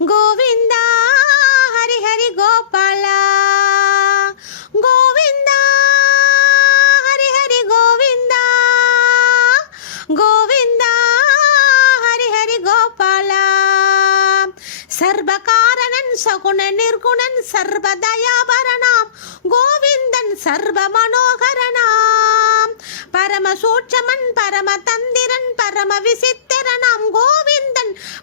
கோவிந்தா ஹரி ஹரி கோபாலா கோவிந்தா ஹரி ஹரி கோவிந்தா கோவிந்தா ஹரி ஹரி கோபாலா சர்வகாரணன் சகுண நிர்குணன் சர்வதயாபரணாம் கோவிந்தன் சர்வ மனோகரனாம் பரம சூட்சமன் பரம தந்திரன் பரம விசித்திரனாம் கோவிந்தன்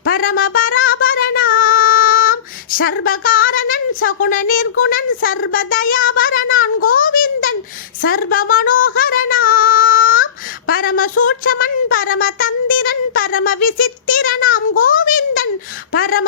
பரம பராபரணாம் சர்வகாரணன் சகுண நிர்குணன் சர்வதயாபரணான் கோவிந்தன் சர்வ மனோகரனாம் பரம சூட்சமன் பரம தந்திரன் பரம விசித்திரனாம் கோவிந்தன் பரம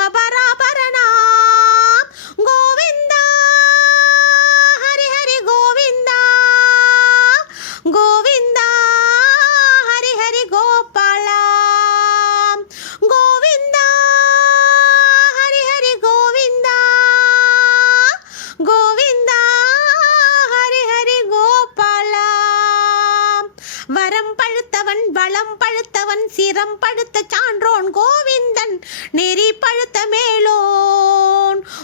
வரம் பழுத்தவன் வளம் பழுத்தவன் சிரம் பழுத்த சான்றோன் கோவிந்தன் நெறி பழுத்த மேலோ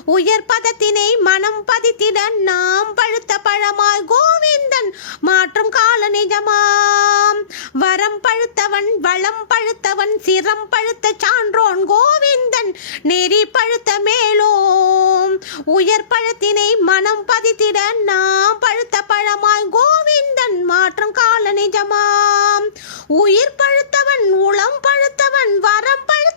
உயர் பதத்தினை மனம் பதித்திட நாம் பழுத்த பழமாய் கோவிந்தன் மாற்றும் கால நிஜமாம். வரம் பழுத்தவன் வளம் பழுத்தவன் சிரம் பழுத்த சான்றோன் கோவிந்தன் நெறி பழுத்த மேலோம். உயர் பழத்தினை மனம் பதித்திட நாம் பழுத்த பழமாய் கோவிந்தன் மாற்றும் கால நிஜமாம். உயிர் பழுத்தவன் உளம் பழுத்தவன் வரம் பழுத்த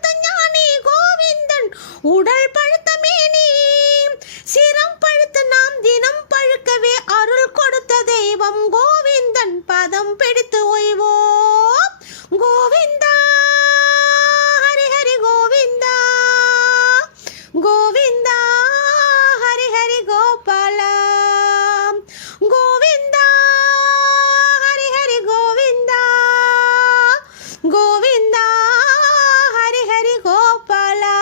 மனம் பிடித்து ஓய்வோம். கோவிந்தா ஹரி ஹரி கோவிந்தா. கோவிந்தா ஹரி ஹரி கோபாலா. கோவிந்தா ஹரி ஹரி கோவிந்தா. கோவிந்தா ஹரி ஹரி கோபாலா.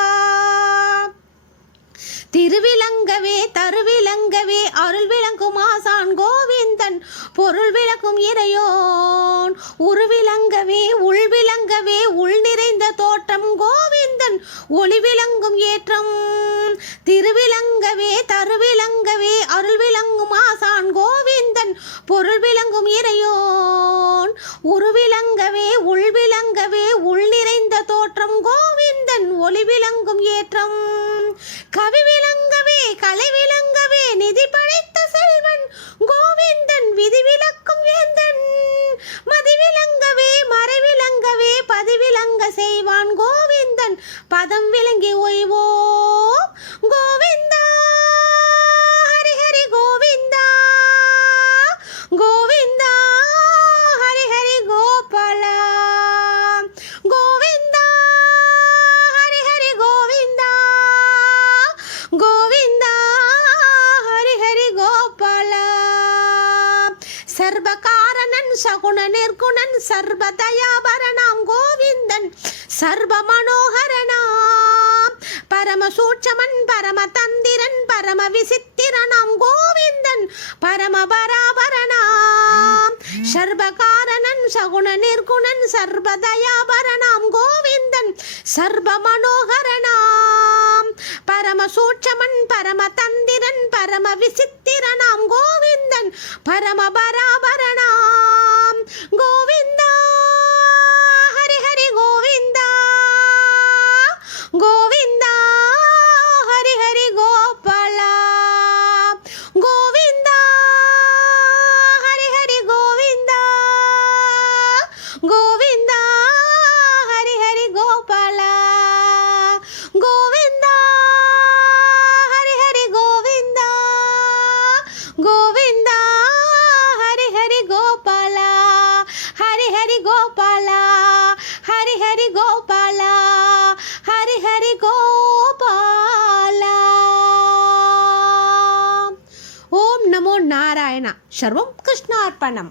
திருவிலங்கவே தருவிலங்கவே அருள் விளங்கும் ஆசான் கோவிந்தன். பொருள் விளக்கும் இறையோ ஒளி விளங்கும் ஏற்றம். திருவிலங்கவே தருவிலங்கவே அருள் விளங்கும் ஆசான் கோவிந்தன். பொருள் விளங்கும் இறையோன். உருவிலங்கவே உள்விலங்கவே உள் நிறைந்த தோற்றம் கோவிந்தன். ஒளி விளங்கும் ஏற்றம். கவி பதம் விளங்கி ஓய்வோ? சர்வகாரணன் சகுண நிர்குணன் சர்வதயாபரணாம் கோவிந்தன் சர்வ மனோகரனாம் பரம சூட்சமன் பரம தந்திரன் பரம விசித்திரனாம் கோவிந்தன் பரம பராபரணாம் சர்வகாரணன் சகுண நிர்குணன் சர்வதயாபரணாம் கோவிந்தன் சர்வ மனோகரனாம் பரம சூட்சமன் பரம தந்திரன் பரம விசித்திரனாம் கோவிந்தன் பரம பராபரணாம் கோவிந்தா. ஹரி ஹரி கோவிந்தா. கோ கோபாலா ஹரி ஹரி கோபாலா ஹரி ஹரி கோபாலா ஓம் நமோ நாராயண சர்வம் கிருஷ்ணார்ப்பணம்